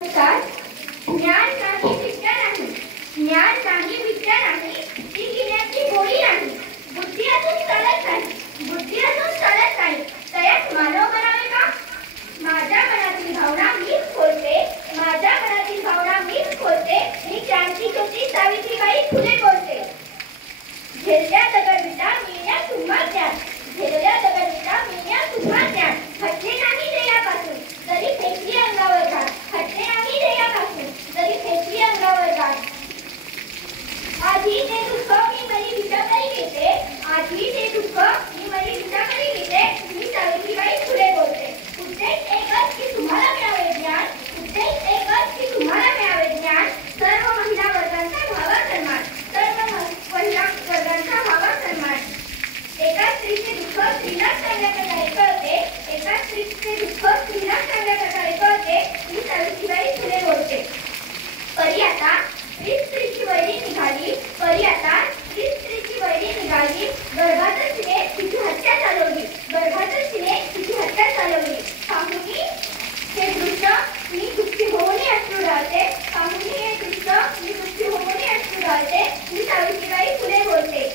ज्ञान नाही विद्या नाही, ज्ञान नाही विद्या नाही, ती घेण्याची गोडी नाही, बुद्धी अजून चालत नाही, बुद्धी अजून चालत नाही, तयात मानव बनावे का? माझ्या मनातील भावना मीच खोलते, माझ्या मनातील भावना मीच खोलते, मी क्रांतिज्योती सावित्रीबाई फुले बोलते. झेलल्या दगडविटा मिळण्या तुम्हा ज्ञान, झेलल्या दगडविटा मिळण्या तुम्हा ज्ञान, हटले नाही ध्येयापासून जरी फेकली अंगावर घाण, हटले नाही ध्येयापासून जरी फेकली अंगावर घाण. आधी ते दुःख मी मरी विटाकरी घेते, आधी ते दुःख मी मरी विटाकरी घेते, मी सावित्रीबाई फुले बोलते. उद्देश एकच की तुम्हाला मिळावे ज्ञान, उद्देश एकच की तुम्हाला मिळावे ज्ञान. सर्व महिला वर्गांचा व्हावा सन्मान, सर्व महिला वर्गांचा व्हावा सन्मान. एका स्त्रीचे दुःख स्त्रीला चांगल्या प्रकारे कळते, एका स्त्रीचे दुःख स्त्रीला चांगल्या प्रकारे कळते, मी सावित्रीबाई फुले बोलते. परी आता स्त्रीची वैरी निघाली, परी आता स्त्रीची वैरी निघाली, गर्भातच तिने तिची हत्या चालवली, गर्भातच तिने तिची हत्या चालवली. पाहुणी हे दृश्य मी दुःखी होऊनही अश्रू ढाळते, पाहुणी हे दृश्य मी दुःखी होऊनही अश्रू ढाळते, मी सावित्रीबाई फुले बोलते.